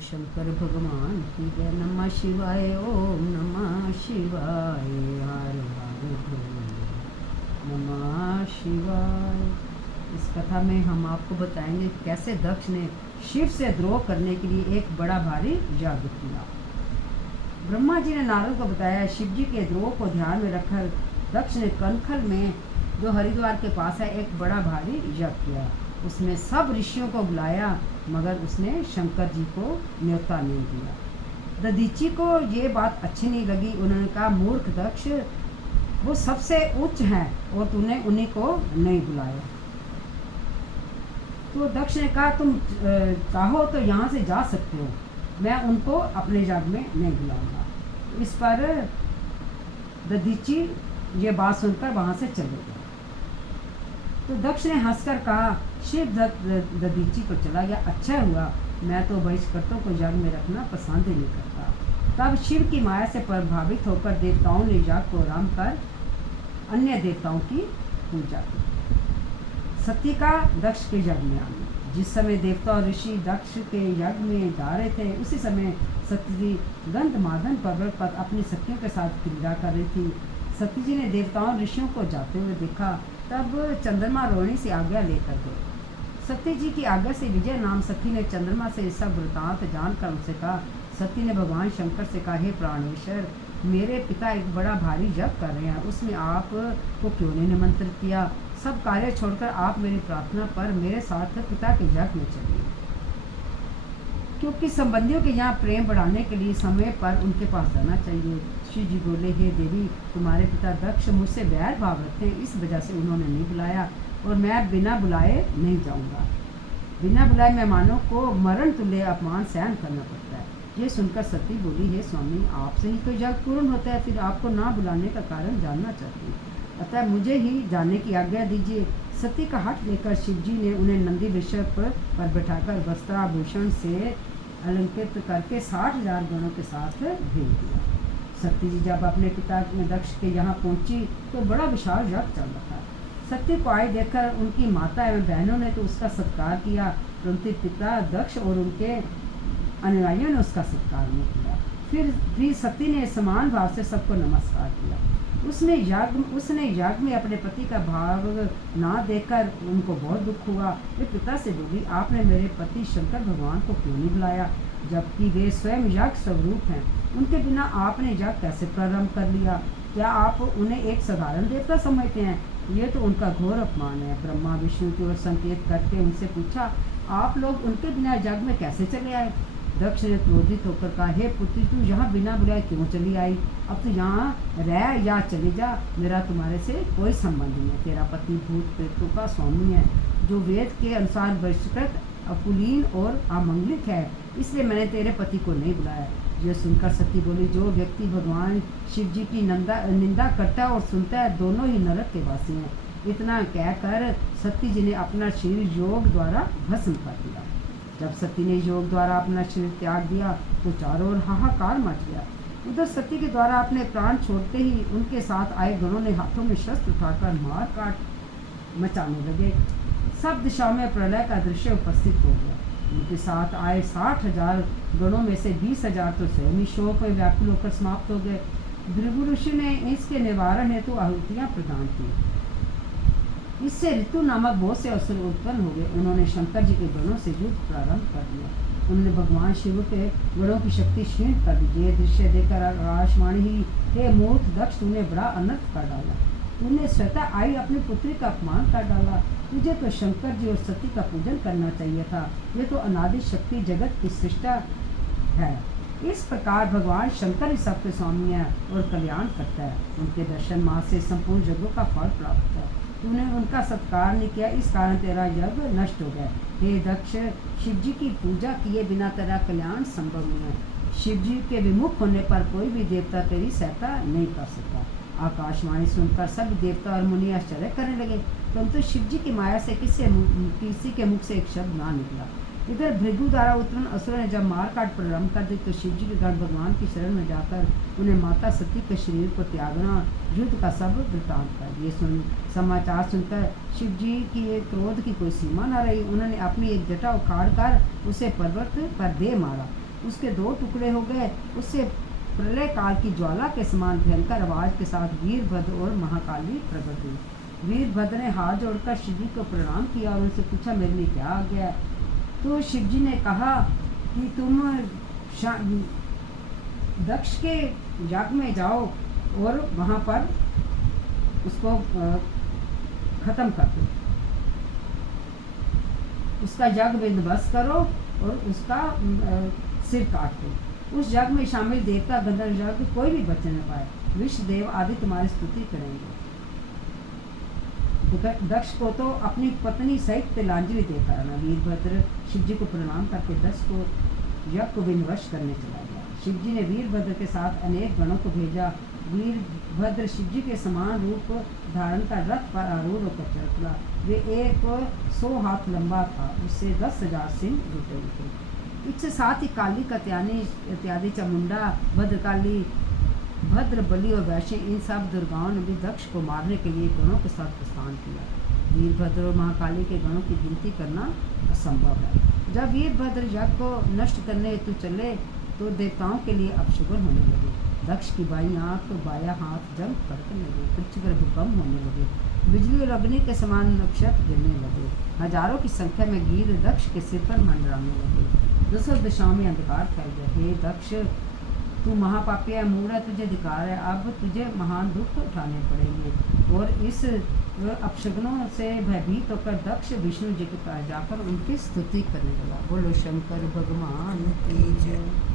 शंकर भगवान की जय। नमः शिवाय, ओम नमः शिवाय, हर हर भोले, नमः शिवाय। इस कथा में हम आपको बताएंगे कैसे दक्ष ने शिव से द्रोह करने के लिए एक बड़ा भारी यज्ञ किया। ब्रह्मा जी ने नारद को बताया, शिव जी के द्रोह को ध्यान में रखकर दक्ष ने कनखल में जो हरिद्वार के पास है एक बड़ा भारी यज्ञ किया। उसमें सब ऋषियों को बुलाया, मगर उसने शंकर जी को न्योता नहीं दिया। दधीची को ये बात अच्छी नहीं लगी। उन्होंने कहा, मूर्ख दक्ष, वो सबसे उच्च हैं और तूने उन्हीं को नहीं बुलाया। तो दक्ष ने कहा, तुम चाहो तो यहाँ से जा सकते हो, मैं उनको अपने यज्ञ में नहीं बुलाऊंगा। इस पर दधीची ये बात सुनकर वहाँ से चले गए। तो दक्ष ने हंसकर कहा, शिव दधीची को चला गया, अच्छा हुआ, मैं तो बहिष्कृतों को यज्ञ में रखना पसंद ही नहीं करता। तब शिव की माया से प्रभावित होकर देवताओं ने यज्ञ को आरंभ कर अन्य देवताओं की पूजा की। सती का दक्ष के यज्ञ में आना। जिस समय देवता और ऋषि दक्ष के यज्ञ में जा रहे थे, उसी समय सती जी गंधमादन पर्वत पर अपनी सखियों के साथ क्रीड़ा कर रही थी। सती जी ने देवताओं और ऋषियों को जाते हुए देखा। तब चंद्रमा रोहिणी से आज्ञा लेकर गए। सती जी की आज्ञा से विजय नाम सखी ने चंद्रमा से सब वृतांत जानकर उनसे कहा। सती ने भगवान शंकर से कहा, हे प्राणेश्वर, मेरे पिता एक बड़ा भारी यज्ञ कर रहे हैं, उसमें आप को क्यों नहीं निमंत्रित किया? सब कार्य छोड़कर आप मेरी प्रार्थना पर मेरे साथ पिता के यज्ञ में चलिए, क्योंकि संबंधियों के यहाँ प्रेम बढ़ाने के लिए समय पर उनके पास जाना चाहिए। शिव जी बोले, हे देवी, तुम्हारे पिता दक्ष मुझसे बैर भाव रखते हैं, इस वजह से उन्होंने नहीं बुलाया और मैं बिना बुलाए नहीं जाऊंगा। बिना बुलाए मेहमानों को मरण तुल्य अपमान सहन करना पड़ता है। ये सुनकर सती बोली, हे स्वामी, आपसे ही तो यज्ञ पूर्ण होता है, फिर आपको ना बुलाने का कारण जानना चाहती हूँ, अतः मुझे ही जाने की आज्ञा दीजिए। सती का हाथ लेकर शिव जी ने उन्हें नंदी वृषभ पर बैठाकर वस्त्राभूषण से अलंकृत करके 60,000 गणों के साथ भेज दिया। सती जी जब अपने पिता दक्ष के यहाँ पहुंची तो बड़ा विशाल यज्ञ चल रहा था। सती को आए देखकर उनकी माता एवं बहनों ने तो उसका सत्कार किया, परंतु पिता दक्ष और उनके अनुयायियों ने उसका सत्कार नहीं किया। फिर सती ने समान भाव से सबको नमस्कार किया। उसने यज्ञ में अपने पति का भाव ना देखकर उनको बहुत दुख हुआ। वे पिता से बोली, आपने मेरे पति शंकर भगवान को क्यों नहीं बुलाया, जबकि वे स्वयं यज्ञ स्वरूप हैं? उनके बिना आपने यज्ञ कैसे प्रारंभ कर लिया? क्या आप उन्हें एक साधारण देवता समझते हैं? ये तो उनका घोर अपमान है। ब्रह्मा विष्णु की ओर संकेत करके उनसे पूछा, आप लोग उनके बिना यज्ञ में कैसे चले आए? दक्ष ने क्रोधित होकर कहा, हे पुत्री, तू यहाँ बिना बुलाए क्यों चली आई? अब तू यहाँ रह या चली जा, मेरा तुम्हारे से कोई संबंध नहीं। तेरा पति भूत प्रेतों का स्वामी है, जो वेद के अनुसार बहिष्कृत, अकुलीन और अमंगलिक है, इसलिए मैंने तेरे पति को नहीं बुलाया। यह सुनकर सती बोली, जो व्यक्ति भगवान शिव जी की निंदा करता है और सुनता है, दोनों ही नरक के वासी हैं। इतना कहकर सती जी ने अपना शरीर योग द्वारा भस्म कर दिया। जब सती ने योग द्वारा अपना शरीर त्याग दिया तो चारों ओर हाहाकार मच गया। उधर सती के द्वारा अपने प्राण छोड़ते ही उनके साथ आए गणों ने हाथों में शस्त्र उठाकर मार काट मचाने लगे। सब दिशाओं में प्रलय का दृश्य उपस्थित हो गया। उनके साथ आए 60,000 गणों में से 20,000 तो स्वयं ही शोक में व्याकुल होकर समाप्त हो गए। भृगु ऋषि ने इसके निवारण हेतु आहुतियां प्रदान की। इससे ऋतु नामक बहुत से असुर उत्पन्न हो गए। उन्होंने शंकर जी के गणों से युद्ध प्रारंभ कर दिया। उन्होंने भगवान शिव के गणों की शक्ति क्षीण कर दी। ये दृश्य देखकर आकाशवाणी ही, हे मूर्ख दक्ष, तूने बड़ा अनर्थ कर डाला। तूने स्वतः आई अपनी पुत्री का अपमान कर डाला। तुझे तो शंकर जी और सती का पूजन करना चाहिए था। ये तो अनादि शक्ति जगत की सृष्टा है। इस प्रकार भगवान शंकर ही सबके स्वामी है और कल्याण करता है। उनके दर्शन मात्र से संपूर्ण जगों का फल प्राप्त है। तूने उनका सत्कार नहीं किया, इस कारण तेरा यज्ञ नष्ट हो गया। हे दक्ष, शिव जी की पूजा किए बिना तेरा कल्याण संभव नहीं है। शिव जी के विमुख होने पर कोई भी देवता तेरी सहायता नहीं कर सकता। आकाशवाणी सुनकर सब देवता और मुनि आश्चर्य करने लगे, परंतु शिव जी की माया से किसी के मुख से एक शब्द ना निकला। इधर भृगु द्वारा उत्पन्न असुरों ने जब मार काट प्रारंभ कर दी तो शिव जी के गण भगवान की शरण में जाकर उन्हें माता सती के शरीर को त्यागना, युद्ध का सब वृतांत कर। ये समाचार सुनकर शिव जी की क्रोध की कोई सीमा न रही। उन्होंने अपनी एक जटा उखाड़ कर उसे पर्वत पर दे मारा। उसके 2 टुकड़े हो गए। उससे प्रलय काल की ज्वाला के समान भयंकर आवाज के साथ वीरभद्र और महाकाली प्रकट हुई। वीरभद्र ने हाथ जोड़कर शिव जी को प्रणाम किया और उनसे पूछा, मेरे लिए क्या आ गया? तो शिव जी ने कहा कि तुम दक्ष के यज्ञ में जाओ और वहाँ पर उसको खत्म कर दो, उसका यज्ञ विध्वंस करो और उसका सिर काट दो। उस यज्ञ में शामिल देवता गंधर्व यज्ञ कोई भी बच न पाए। विश्व देव आदि तुम्हारी स्तुति करेंगे। दक्ष को तो अपनी पत्नी सहित तिलांजलि देकर आना। वीरभद्र शिव जी को प्रणाम करके दक्ष को यज्ञ को विध्वंस करने चला गया। शिव जी ने वीरभद्र के साथ अनेक गणों को भेजा। वीरभद्र शिव जी के समान रूप धारण कर रथ पर आरूढ़ होकर चला। वे 100 हाथ लंबा था, उससे 10,000 सिंह जुटे हुए थे। इसके साथ ही काली कत्यानी इत्यादि चामुंडा, भद्रकाली, भद्र, बलि और वैश्य, इन सब दुर्गाओं ने भी दक्ष को मारने के लिए गणों के साथ प्रस्थान किया। वीरभद्र और महाकाली के गणों की गिनती करना असंभव है। जब वीरभद्र यज्ञ को नष्ट करने हेतु चले तो देवताओं के लिए अपशुभन होने लगे। दक्ष की बाईं आंख, बायां हाथ जल कड़कने लगे, पृथ्वी पर भूकंप होने लगे, बिजली और अग्नि के समान नक्षत्र गिरने लगे। हजारों की संख्या में गिर दक्ष के सिर पर मंडराने लगे। 10 दिशाओं में अंधकार फैल गया। हे दक्ष, तू महापापी है, मूढ़ है, तुझे धिक्कार है। अब तुझे महान दुख उठाने पड़ेंगे। और इस अपशगुनों से भयभीत होकर दक्ष विष्णु जी के पास जाकर उनकी स्तुति करने लगा। बोलो शंकर भगवान की जय।